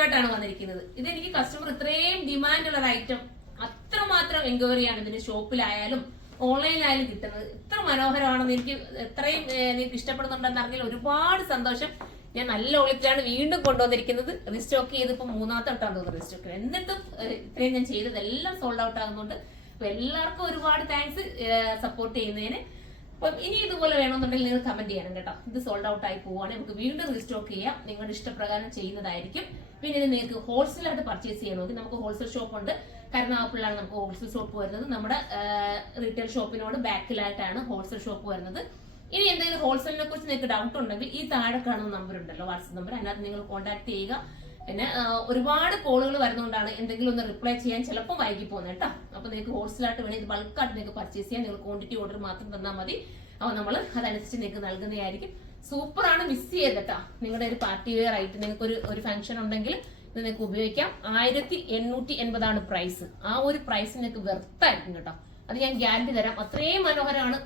ഐറ്റമായിട്ടാണ് വന്നിരിക്കുന്നത്. ഇതെനിക്ക് കസ്റ്റമർ ഇത്രയും ഡിമാൻഡ് ഉള്ള ഐറ്റം, അത്രമാത്രം എൻക്വയറിയാണ് ഇതിന്റെ ഷോപ്പിലായാലും ഓൺലൈനിലായാലും കിട്ടുന്നത്. ഇത്ര മനോഹരമാണെന്ന് എനിക്ക് എത്രയും നിങ്ങൾക്ക് ഇഷ്ടപ്പെടുന്നുണ്ടെന്ന് അറിഞ്ഞാൽ ഒരുപാട് സന്തോഷം. ഞാൻ നല്ല ക്വാളിറ്റിയാണ് വീണ്ടും കൊണ്ടുവന്നിരിക്കുന്നത്. റീസ്റ്റോക്ക് ചെയ്ത് ഇപ്പൊ മൂന്നാമത്തെ വട്ടമാണ് തോന്നുന്നത് റീസ്റ്റോക്ക്. എന്നിട്ടും ഇത്രയും ഞാൻ ചെയ്തതെല്ലാം സോൾഡ് ഔട്ട് ആകുന്നുണ്ട്. അപ്പൊ എല്ലാവർക്കും ഒരുപാട് താങ്ക്സ് സപ്പോർട്ട് ചെയ്യുന്നതിന്. അപ്പം ഇനി ഇതുപോലെ വേണമെന്നുണ്ടെങ്കിൽ നിങ്ങൾ കമന്റ് ചെയ്യണം കേട്ടോ. ഇത് സോൾഡ് ഔട്ട് ആയി പോവാണ്, നമുക്ക് വീണ്ടും റീസ്റ്റോക്ക് ചെയ്യാം. നിങ്ങളുടെ ഇഷ്ടപ്രകാരം ചെയ്യുന്നതായിരിക്കും. പിന്നെ ഇത് നിങ്ങൾക്ക് ഹോൾസെയിലായിട്ട് പർച്ചേസ് ചെയ്യണമെങ്കിൽ നമുക്ക് ഹോൾസെയിൽ ഷോപ്പ് ഉണ്ട്. കരുനാഗപ്പള്ളിയാണ് നമുക്ക് ഹോൾസെയിൽ ഷോപ്പ് വരുന്നത്. നമ്മുടെ റീറ്റെയിൽ ഷോപ്പിനോട് ബാക്കിലായിട്ടാണ് ഹോൾസെയിൽ ഷോപ്പ് വരുന്നത്. ഇനി എന്തെങ്കിലും ഹോൾസെയിലിനെ കുറിച്ച് നിങ്ങൾക്ക് ഡൗട്ട് ഉണ്ടെങ്കിൽ ഈ താഴെ കാണുന്ന നമ്പർ ഉണ്ടല്ലോ, വാട്സ്ആപ്പ് നമ്പർ, അതിനകത്ത് നിങ്ങൾ കോൺടാക്ട് ചെയ്യുക. പിന്നെ ഒരുപാട് കോളുകൾ വരുന്നതുകൊണ്ടാണ് എന്തെങ്കിലും ഒന്ന് റിപ്ലൈ ചെയ്യാൻ ചിലപ്പോൾ വൈകി പോകുന്നത് കേട്ടോ. അപ്പൊ നിങ്ങൾക്ക് ഹോൾസെയിലായിട്ട് വേണമെങ്കിൽ ബൾക്കായിട്ട് നിങ്ങൾക്ക് പർച്ചേസ് ചെയ്യാൻ, നിങ്ങൾ ക്വാണ്ടിറ്റി ഓർഡർ മാത്രം തന്നാൽ മതി. അപ്പോൾ നമ്മൾ അതനുസരിച്ച് നിങ്ങൾക്ക് നൽകുന്നതായിരിക്കും. സൂപ്പറാണ്, മിസ് ചെയ്തേട്ടാ. നിങ്ങളുടെ ഒരു പാർട്ടി വെയർ ആയിട്ട് നിങ്ങൾക്ക് ഒരു ഫംഗ്ഷൻ ഉണ്ടെങ്കിൽ ഇത് നിങ്ങൾക്ക് ഉപയോഗിക്കാം. 1880 പ്രൈസ്. ആ ഒരു പ്രൈസ് നിങ്ങൾക്ക് വെർത്തായിരിക്കും കേട്ടോ. അത് ഞാൻ ഗ്യാരണ്ടി തരാം. അത്രയും മനോഹരമാണ്.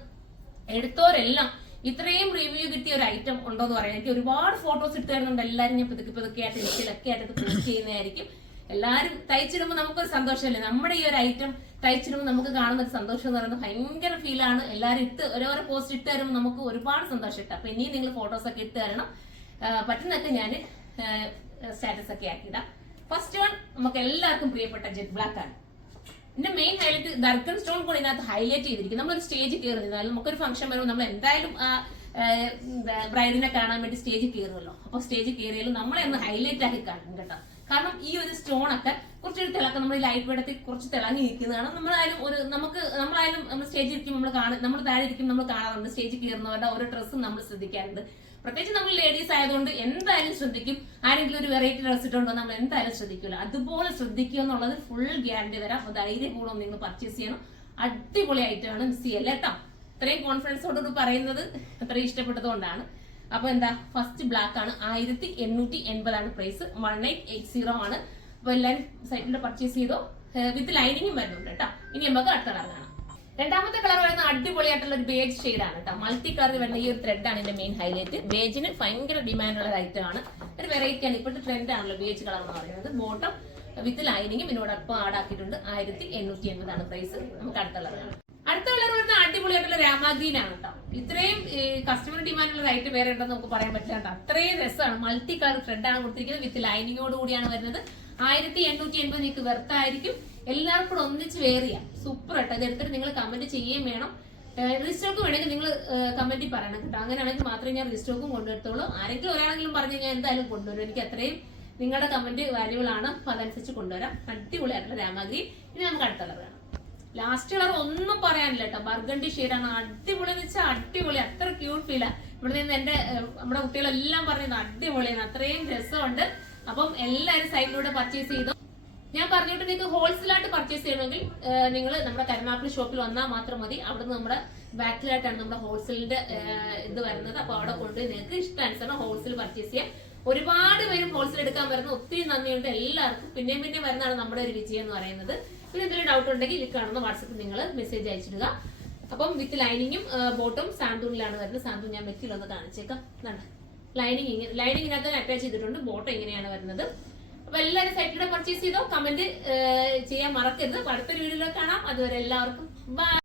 എടുത്തോരെല്ലാം ഇത്രയും റിവ്യൂ കിട്ടിയ ഒരു ഐറ്റം ഉണ്ടോ എന്ന് പറയാം. എനിക്ക് ഒരുപാട് ഫോട്ടോസ് ഇട്ട് തരുന്നുണ്ട്. എല്ലാവരും ഞാൻ പുതുക്കി ആയിട്ട് ഇൻസ്റ്റയിലൊക്കെ ആയിട്ട് പോസ്റ്റ് ചെയ്യുന്നതായിരിക്കും. എല്ലാവരും തയ്ച്ചിടുമ്പോൾ നമുക്കൊരു സന്തോഷമല്ലേ. നമ്മുടെ ഈ ഒരു ഐറ്റം തയ്ച്ചിടുമ്പോൾ നമുക്ക് കാണുന്ന ഒരു സന്തോഷം എന്ന് പറയുന്നത് ഭയങ്കര ഫീലാണ്. എല്ലാവരും ഓരോരോ പോസ്റ്റ് ഇട്ട് തരുമ്പോൾ നമുക്ക് ഒരുപാട് സന്തോഷം ഇട്ടാം. അപ്പൊ ഇനിയും നിങ്ങൾ ഫോട്ടോസ് ഒക്കെ ഇട്ട് തരണം. പറ്റുന്നൊക്കെ ഞാൻ സ്റ്റാറ്റസ് ഒക്കെ ആക്കിയിടാം. ഫസ്റ്റ് വൺ നമുക്ക് എല്ലാവർക്കും പ്രിയപ്പെട്ട ജെറ്റ് ബ്ലാക്ക് ആണ്. ഇതിന്റെ മെയിൻ ഹൈലൈറ്റ് ദർഗൻ സ്റ്റോൺ കൂടി ഇതിനകത്ത് ഹൈലൈറ്റ് ചെയ്തിരിക്കും. നമ്മളൊരു സ്റ്റേജ് കയറി നിന്നാലും നമുക്കൊരു ഫംഗ്ഷൻ വരുമ്പോൾ നമ്മൾ എന്തായാലും ബ്രൈഡിനെ കാണാൻ വേണ്ടി സ്റ്റേജ് കയറുമല്ലോ. അപ്പൊ സ്റ്റേജ് കയറിയാലും നമ്മളെ ഒന്ന് ഹൈലൈറ്റ് ആക്കി കാണും കേട്ടോ. കാരണം ഈ ഒരു സ്റ്റോൺ ഒക്കെ കുറച്ചൊരു തിളക്കം, നമ്മൾ ലൈറ്റ് വെടത്തിൽ കുറച്ച് തിളങ്ങി ഇരിക്കുന്നതാണ്. നമ്മളായാലും നമ്മളായാലും നമ്മൾ സ്റ്റേജിൽ ഇരിക്കും, നമ്മൾ താഴെ ഇരിക്കും, നമ്മൾ കാണാറുണ്ട്. സ്റ്റേജ് കയറുന്നവരുടെ ഓരോ ഡ്രസ്സും നമ്മൾ ശ്രദ്ധിക്കാറുണ്ട്. പ്രത്യേകിച്ച് നമ്മൾ ലേഡീസ് ആയതുകൊണ്ട് എന്തായാലും ശ്രദ്ധിക്കും. ആരെങ്കിലും ഒരു വെറൈറ്റി ഡ്രസ് ഇട്ടുണ്ടോ നമ്മൾ എന്തായാലും ശ്രദ്ധിക്കില്ല. അതുപോലെ ശ്രദ്ധിക്കുക എന്നുള്ളത് ഫുൾ ഗ്യാരണ്ടി തരാം. അപ്പൊ ധൈര്യപൂർവ്വം നിങ്ങൾ പർച്ചേസ് ചെയ്യണം. അടിപൊളി ഐറ്റമാണ്, മിസ് ചെയ്യല്ലേ കേട്ടോ. ഇത്രയും കോൺഫിഡൻസോട് പറയുന്നത് അത്രയും ഇഷ്ടപ്പെട്ടതുകൊണ്ടാണ്. അപ്പൊ എന്താ, ഫസ്റ്റ് ബ്ലാക്ക് ആണ്. 1880 പ്രൈസ്. 1880 ആണ്. അപ്പൊ എല്ലാവരും സൈറ്റിൽ പർച്ചേസ് ചെയ്തോ. വിത്ത് ലൈനിങ്ങും വരുന്നുണ്ട് കേട്ടോ. ഇനി നമുക്ക് അടുത്ത കളർ കാണാം. രണ്ടാമത്തെ കളർ വരുന്ന അടിപൊളിയായിട്ടുള്ള ഒരു ബേജ് ഷെയ്ഡാണ് കേട്ടോ. മൾട്ടി കളർ വരുന്ന ഈ ഒരു ത്രെഡ് ആണ് ഇതിന്റെ മെയിൻ ഹൈലൈറ്റ്. ബേജിന് ഭയങ്കര ഡിമാൻഡ് ഉള്ള ഐറ്റം ആണ്. ഒരു വെറൈറ്റി ആണ്. ഇപ്പോഴത്തെ ട്രെൻഡ് ആണല്ലോ ബേജ് കളർ എന്ന് പറയുന്നത്. ബോട്ടം വിത്ത് ലൈനിങ്ങും ഇതിനോടൊപ്പം ആഡാക്കിയിട്ടുണ്ട്. 1880 പ്രൈസ്. നമുക്ക് അടുത്ത കളർ കാണാം. അടുത്ത കളർ വരുന്ന അടിപൊളിയായിട്ടുള്ള രാമാഗ്രീൻ ആണ് കേട്ടോ. ഇത്രയും കസ്റ്റമർ ഡിമാൻഡ് ഉള്ള ഐറ്റം വേറെ ഉണ്ടെന്ന് നമുക്ക് പറയാൻ പറ്റില്ല കേട്ടോ. അത്രയും രസമാണ്. മൾട്ടി കളർ ത്രെഡ് ആണ് കൊടുത്തിരിക്കുന്നത്. വിത്ത് ലൈനിങ്ങോട് കൂടിയാണ് വരുന്നത്. 1880 നിങ്ങൾക്ക് വെർത്തായിരിക്കും. എല്ലാവർക്കും ഒന്നിച്ച് വെയർ ചെയ്യാം. സൂപ്പർ ആയിട്ട്. അത് എടുത്തിട്ട് നിങ്ങൾ കമന്റ് ചെയ്യുകയും വേണം. രജിസ്റ്റോക്ക് വേണമെങ്കിൽ നിങ്ങൾ കമന്റിൽ പറയണം കേട്ടോ. അങ്ങനെയാണെങ്കിൽ മാത്രമേ ഞാൻ രജിസ്റ്റോക്കും കൊണ്ടുവരത്തുള്ളൂ. ആരെങ്കിലും ഒരാളെങ്കിലും പറഞ്ഞ് ഞാൻ എന്തായാലും കൊണ്ടുവരും. എനിക്ക് അത്രയും നിങ്ങളുടെ കമന്റ് വാല്യൂബിൾ ആണ്. അപ്പൊ അതനുസരിച്ച് കൊണ്ടുവരാം. അടിപൊളിയായിട്ടുള്ള രാമാഗ്രീൻ. ഇനി നമുക്ക് അടുത്ത കളർ കാണാം. ലാസ്റ്റ് കളർ ഒന്നും പറയാനില്ല കേട്ടോ. ബർഗണ്ടി ഷെയ്ഡാണ്. അടിപൊളി എന്ന് വെച്ചാൽ അടിപൊളി. അത്ര ക്യൂട്ട് ഫീലാ. ഇവിടെ നിന്ന് നമ്മുടെ കുട്ടികളെല്ലാം പറയുന്നത് അടിപൊളിയാണ്. അത്രയും രസമുണ്ട്. അപ്പം എല്ലാവരും സൈറ്റിലൂടെ പർച്ചേസ് ചെയ്തു. ഞാൻ പറഞ്ഞിട്ട് നിങ്ങൾക്ക് ഹോൾസെയിലായിട്ട് പർച്ചേസ് ചെയ്യണമെങ്കിൽ നിങ്ങൾ നമ്മുടെ കരുനാഗപ്പള്ളി ഷോപ്പിൽ വന്നാൽ മാത്രം മതി. അവിടെ നമ്മുടെ ബാക്കിലായിട്ടാണ് നമ്മുടെ ഹോൾസെയിലിന്റെ ഇത് വരുന്നത്. അപ്പൊ അവിടെ കൊണ്ടുപോയി നിങ്ങൾക്ക് ഇഷ്ടാനുസരണം ഹോൾസെയിൽ പർച്ചേസ് ചെയ്യാം. ഒരുപാട് പേരും ഹോൾസെയിൽ എടുക്കാൻ വരുന്ന ഒത്തിരി നന്ദിയുണ്ട് എല്ലാവർക്കും. പിന്നെയും വരുന്നതാണ് നമ്മുടെ ഒരു വിജയം എന്ന് പറയുന്നത്. പിന്നെ എന്തെങ്കിലും ഡൗട്ട് ഉണ്ടെങ്കിൽ ഈ കാണുന്ന വാട്സപ്പിൽ നിങ്ങൾ മെസ്സേജ് അയച്ചിടുക. അപ്പം വിത്ത് ലൈനിങ്ങും ബോട്ടും സാന്തൂണിലാണ് വരുന്നത്. സാന്തൂൺ ഞാൻ മെറ്റിലൊന്ന് കാണിച്ചേക്കാം. ലൈനിങ്ങിനകത്ത് അറ്റാച്ച് ചെയ്തിട്ടുണ്ട്. ബോട്ടം ഇങ്ങനെയാണ് വരുന്നത്. അപ്പൊ എല്ലാവരും സൈറ്റിലൂടെ പർച്ചേസ് ചെയ്തോ. കമന്റ് ചെയ്യാൻ മറക്കരുത്. അടുത്തൊരു വീഡിയോയിൽ കാണാം. അതുവരെ എല്ലാവർക്കും ബൈ.